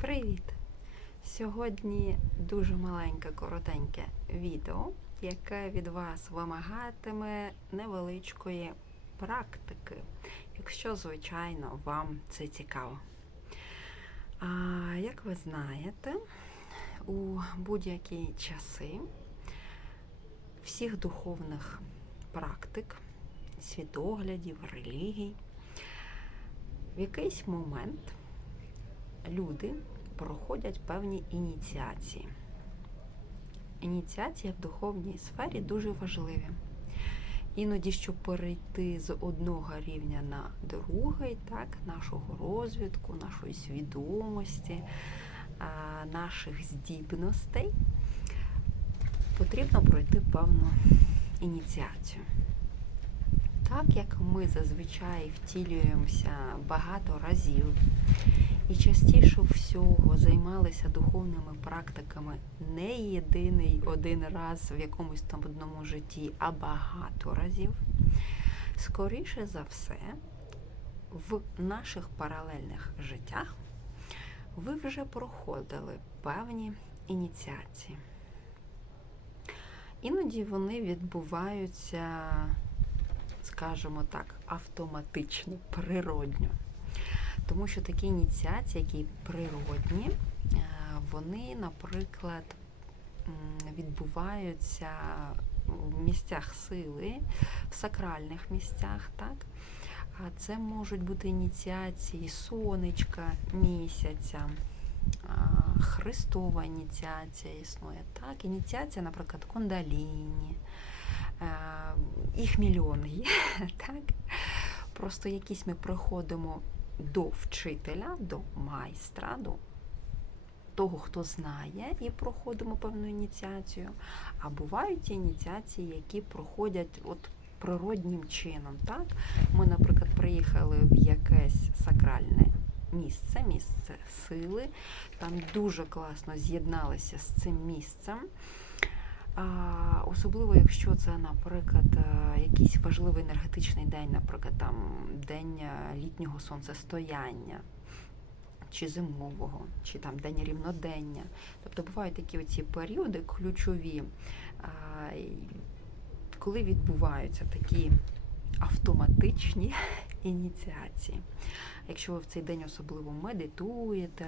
Привіт! Сьогодні дуже маленьке, коротеньке відео, яке від вас вимагатиме невеличкої практики, якщо, звичайно, вам це цікаво. А, як ви знаєте, у будь-які часи всіх духовних практик, світоглядів, релігій, в якийсь момент люди проходять певні ініціації. Ініціації в духовній сфері дуже важливі. Іноді, щоб перейти з одного рівня на другий, так, нашого розвитку, нашої свідомості, наших здібностей, потрібно пройти певну ініціацію. Так як ми зазвичай втілюємося багато разів і частіше всього займалися духовними практиками не єдиний один раз в якомусь там одному житті, а багато разів, скоріше за все, в наших паралельних життях ви вже проходили певні ініціації. Іноді вони відбуваються, скажімо так, автоматично, природньо. Тому що такі ініціації, які природні, е, вони, наприклад, відбуваються в місцях сили, в сакральних місцях, так? А це можуть бути ініціації сонечка, місяця, Христова ініціація існує, так? Ініціація, наприклад, кундаліні, е, їх мільйон є, так? Просто якісь ми приходимо до вчителя, до майстра, до того, хто знає, і проходимо певну ініціацію. А бувають ініціації, які проходять от природнім чином. Так? Ми, наприклад, приїхали в якесь сакральне місце, місце сили, там дуже класно з'єдналися з цим місцем. Особливо, якщо це, наприклад, е, якийсь важливий енергетичний день, наприклад, там день е, літнього сонцестояння, чи зимового, чи там день рівнодення. Тобто бувають такі оці періоди ключові, коли відбуваються такі автоматичні ініціації. Якщо ви в цей день особливо медитуєте,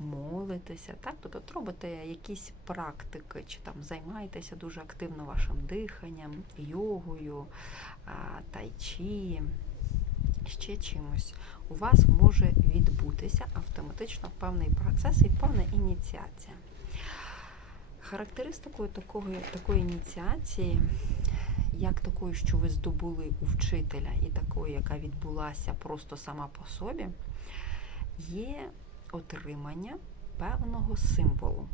молитеся, так, тобто робите якісь практики, чи там займаєтеся дуже активно вашим диханням, йогою, тайчі, ще чимось, у вас може відбутися автоматично певний процес і певна ініціація. Характеристикою такої, такої ініціації, як такої, що ви здобули у вчителя, і такої, яка відбулася просто сама по собі, є отримання певного символу.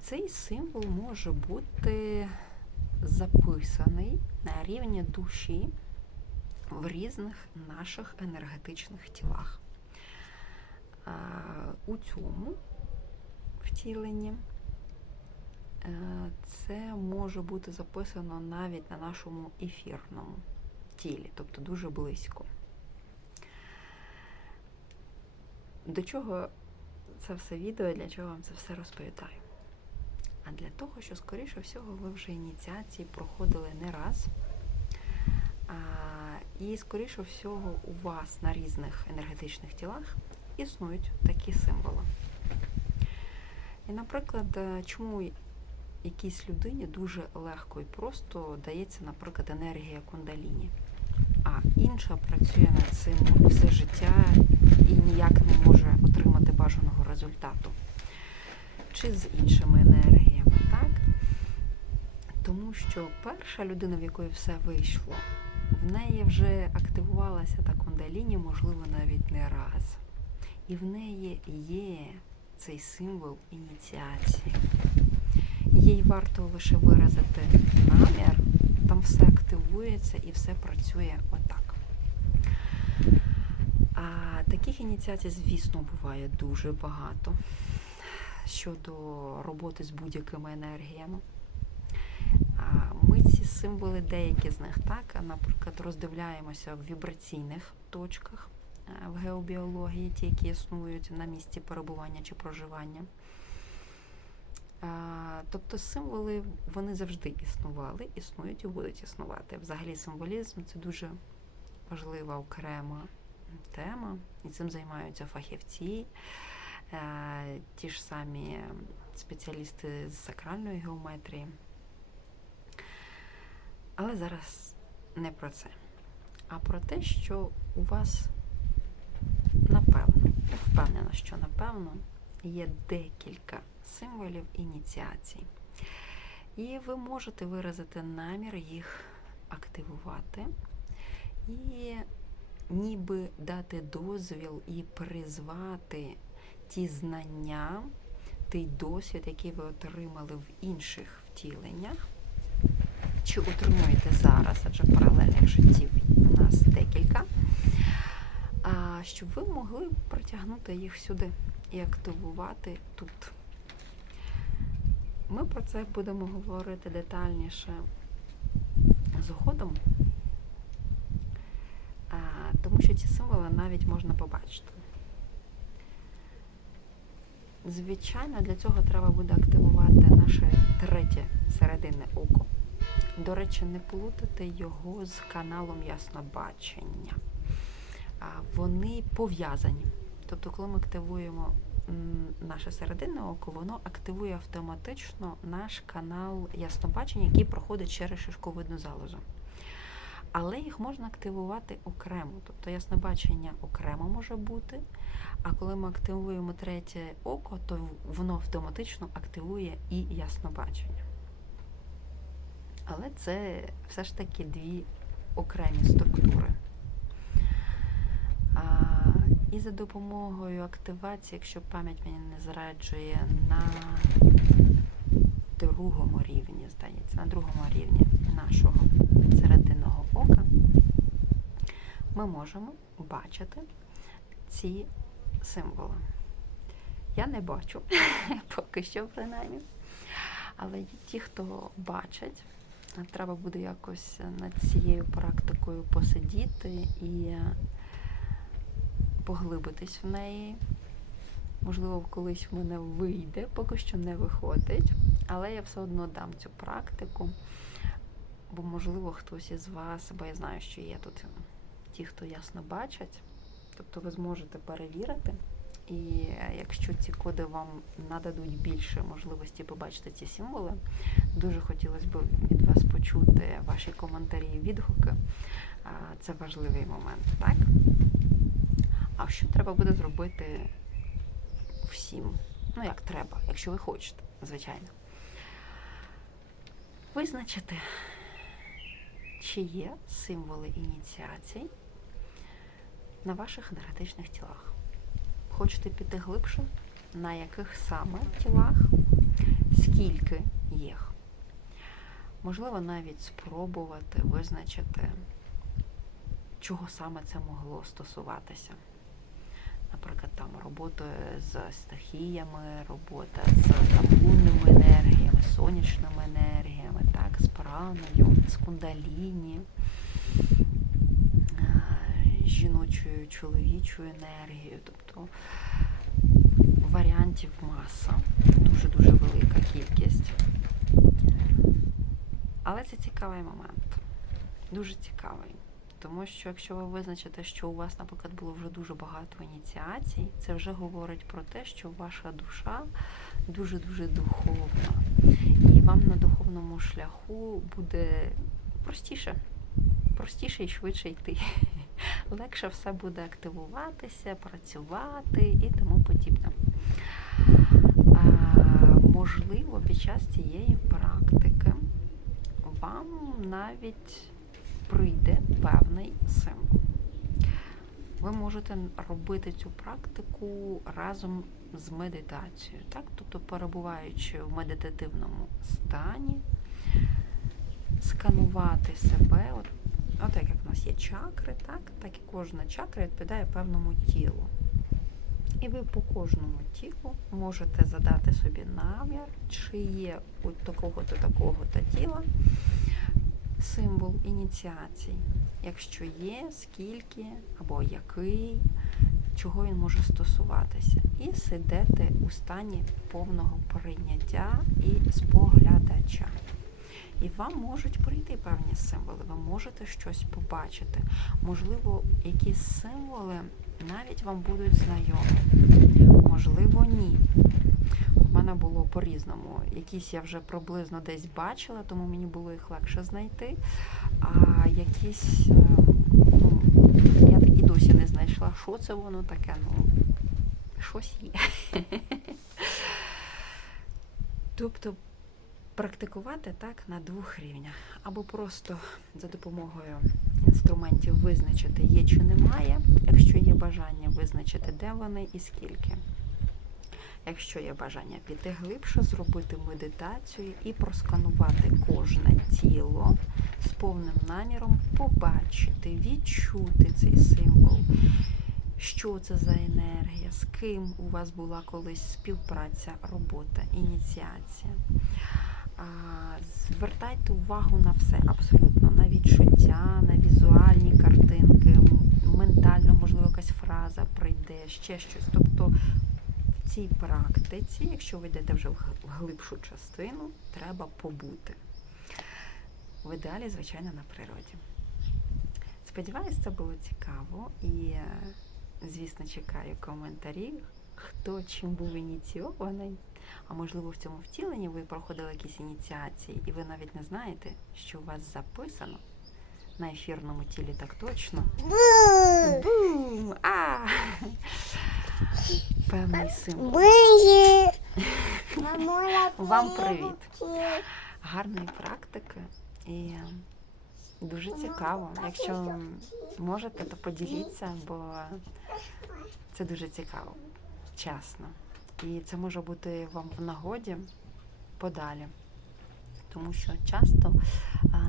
Цей символ може бути записаний на рівні душі в різних наших енергетичних тілах. У цьому втіленні е, це може бути записано навіть на нашому ефірному тілі, тобто дуже близько. До чого це все відео, для чого вам це все розповідаю? А для того, що, скоріше всього, ви вже ініціації проходили не раз. А, і, скоріше всього, у вас на різних енергетичних тілах існують такі символи. І, наприклад, е, чому якійсь людині дуже легко і просто дається, наприклад, енергія кундаліні, а інша працює над цим все життя і ніяк не може отримати бажаного результату. Чи з іншими енергіями, так? Тому що перша людина, в якої все вийшло, в неї вже активувалася та кундаліні, можливо, навіть не раз. І в неї є цей символ ініціації. Їй варто лише виразити намір, там все активується і все працює отак. А таких ініціацій, звісно, буває дуже багато щодо роботи з будь-якими енергіями. Ми ці символи, деякі з них так, наприклад, роздивляємося в вібраційних точках в геобіології, ті, які існують на місці перебування чи проживання. Тобто символи вони завжди існували, існують і будуть існувати. Взагалі символізм це дуже важлива окрема тема, і цим займаються фахівці, е, ті ж самі спеціалісти з сакральної геометрії. Але зараз не про це, а про те, що у вас напевно, я впевнена, що напевно є декілька символів ініціацій. І ви можете виразити намір їх активувати і ніби дати дозвіл і призвати ті знання, той досвід, який ви отримали в інших втіленнях, чи отримуєте зараз, адже паралельних життів у нас декілька, щоб ви могли притягнути їх сюди і активувати тут. Ми про це будемо говорити детальніше згодом, а, тому що ці символи навіть можна побачити. Звичайно, для цього треба буде активувати наше третє серединне око. До речі, не плутати його з каналом яснобачення. Вони пов'язані. Тобто, коли ми активуємо наше серединне око, воно активує автоматично наш канал яснобачення, який проходить через шишковидну залозу. Але їх можна активувати окремо. Тобто яснобачення окремо може бути, а коли ми активуємо третє око, то воно автоматично активує і яснобачення. Але це все ж таки дві окремі структури. І за допомогою активації, якщо пам'ять мені не зраджує, на другому рівні, здається, на другому рівні нашого серединного ока, ми можемо бачити ці символи. Я не бачу, поки що принаймні. Але ті, хто бачать, треба буде якось над цією практикою посидіти і поглибитись в неї. Можливо, колись в мене вийде, поки що не виходить, але я все одно дам цю практику, бо, можливо, хтось із вас, бо я знаю, що є тут ті, хто ясно бачать, тобто ви зможете перевірити. І якщо ці коди вам нададуть більше можливості побачити ці символи, дуже хотілося б від вас почути ваші коментарі і відгуки. Це важливий момент, так? Що треба буде зробити всім? Ну, як треба, якщо ви хочете, звичайно. Визначити, чи є символи ініціацій на ваших енергетичних тілах. Хочете піти глибше? На яких саме тілах? Скільки їх? Можливо, навіть спробувати визначити, чого саме це могло стосуватися. Наприклад, там робота з стихіями, робота з там, лунними енергіями, сонячними енергіями, так, з праною, з кундаліні, е, жіночою, чоловічою енергією. Тобто варіантів маса, дуже-дуже велика кількість. Але це цікавий момент. Дуже цікавий. Тому що якщо ви визначите, що у вас, наприклад, було вже дуже багато ініціацій, це вже говорить про те, що ваша душа дуже-дуже духовна. І вам на духовному шляху буде простіше, простіше і швидше йти. Легше все буде активуватися, працювати і тому подібне. А, можливо, під час цієї практики вам навіть прийде певний символ. Ви можете робити цю практику разом з медитацією, так? тобто перебуваючи в медитативному стані, сканувати себе, от, от як в нас є чакри, так? так і кожна чакра відповідає певному тілу. І ви по кожному тілу можете задати собі намір, чи є у такого-то такого-то тіла символ ініціації. Якщо є, скільки або який, чого він може стосуватися. І сидите у стані повного прийняття і споглядача. І вам можуть прийти певні символи, ви можете щось побачити. Можливо, якісь символи навіть вам будуть знайомі, можливо, ні. У мене було по-різному. Якісь я вже приблизно десь бачила, тому мені було їх легше знайти. А якісь, е, ну, я так і досі не знайшла, що це воно таке. Ну, щось є. Тобто практикувати так на двох рівнях. Або просто за допомогою інструментів визначити, є чи немає, якщо є бажання визначити, де вони і скільки. Якщо є бажання піти глибше, зробити медитацію і просканувати кожне тіло з повним наміром, побачити, відчути цей символ, що це за енергія, з ким у вас була колись співпраця, робота, ініціація. Звертайте увагу на все абсолютно, на відчуття, на візуальні картинки, ментально, можливо, якась фраза прийде, ще щось. Тобто в цій практиці, якщо ви йдете вже в глибшу частину, треба побути. В ідеалі, звичайно, на природі. Сподіваюсь, це було цікаво і, е, звісно, чекаю коментарів, хто чим був ініційований. А можливо, в цьому втіленні ви проходили якісь ініціації, і ви навіть не знаєте, що у вас записано на ефірному тілі так точно. Бум! А! Певний символ. Вам привіт. привіт. Гарної практики і дуже цікаво. Якщо можете, то поділіться, бо це дуже цікаво, чесно. І це може бути вам в нагоді подалі. Тому що часто,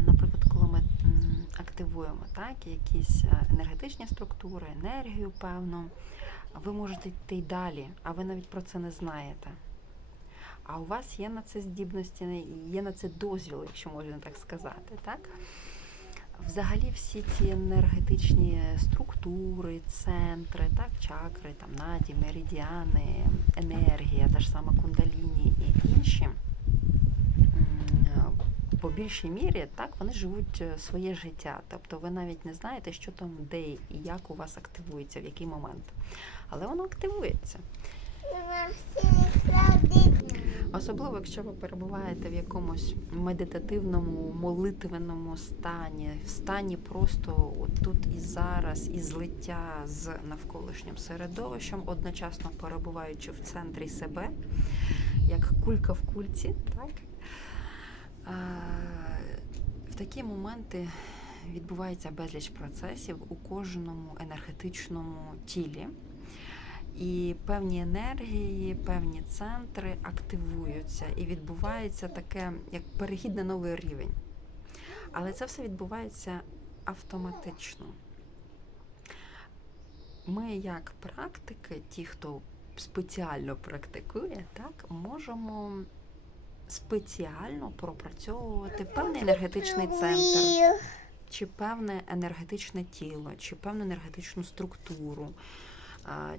наприклад, коли ми активуємо так, якісь енергетичні структури, енергію певну, ви можете йти й далі, а ви навіть про це не знаєте. А у вас є на це здібності, є на це дозвіл, якщо можна так сказати, так? Взагалі всі ці енергетичні структури, центри, так, чакри, там, наді, меридіани, енергія, та ж сама кундаліні і інші, по більшій мірі так, вони живуть е, своє життя. Тобто ви навіть не знаєте, що там, де і як у вас активується, в який момент. Але воно активується. Особливо, якщо ви перебуваєте в якомусь медитативному, молитвеному стані, в стані просто от тут і зараз, і злиття з навколишнім середовищем, одночасно перебуваючи в центрі себе, як кулька в кульці, так? В такі моменти відбувається безліч процесів у кожному енергетичному тілі. І певні енергії, певні центри активуються, і відбувається таке, як перехід на новий рівень. Але це все відбувається автоматично. Ми, як практики, ті, хто спеціально практикує, так, можемо спеціально пропрацьовувати певний енергетичний центр чи певне енергетичне тіло, чи певну енергетичну структуру,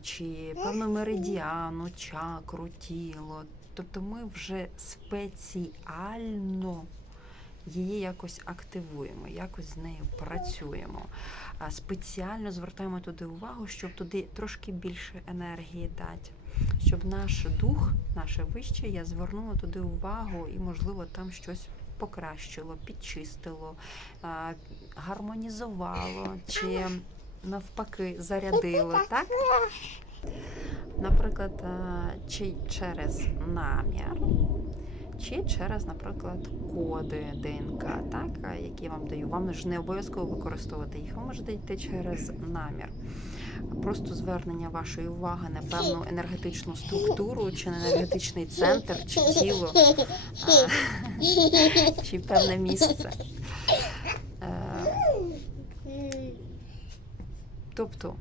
чи певну меридіану, чакру, тіло. Тобто ми вже спеціально її якось активуємо, якось з нею працюємо. Спеціально звертаємо туди увагу, щоб туди трошки більше енергії дати, щоб наш дух, наше вище, я звернула туди увагу і, можливо, там щось покращило, підчистило, гармонізувало чи навпаки зарядило, так? Наприклад, чи через намір, чи через, наприклад, коди ДНК, так, які я вам даю. Вам ж не обов'язково використовувати їх, ви можете йти через намір. Просто звернення вашої уваги на певну енергетичну структуру, чи на енергетичний центр, чи тіло, чи певне місце. Е, Тобто,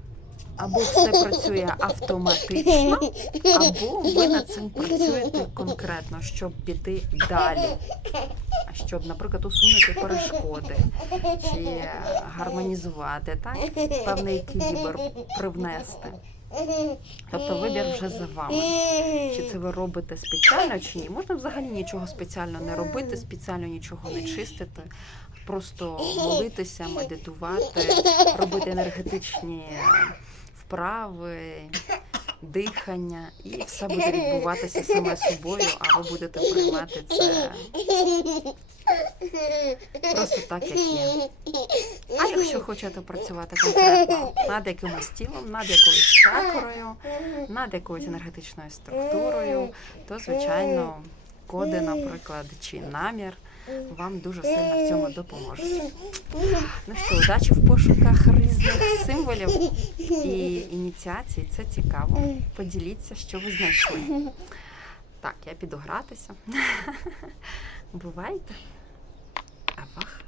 або все працює автоматично, або ви над цим працюєте конкретно, щоб піти далі, щоб, наприклад, усунути перешкоди чи гармонізувати, так? певний еквілібр привнести. Тобто вибір вже за вами. Чи це ви робите спеціально, чи ні? Можна взагалі нічого спеціально не робити, спеціально нічого не чистити, просто молитися, медитувати, робити енергетичні вправи, дихання, і все буде відбуватися саме собою, а ви будете приймати це просто так, як є. А якщо хочете працювати конкретно над якимось тілом, над якоюсь чакрою, над якоюсь енергетичною структурою, то звичайно коди, наприклад, чи намір вам дуже сильно в цьому допоможуть. Ну що, удачі в пошуках різних символів і ініціацій. Це цікаво. Поділіться, що ви знайшли. Так, я піду гратися. Бувайте. Авах.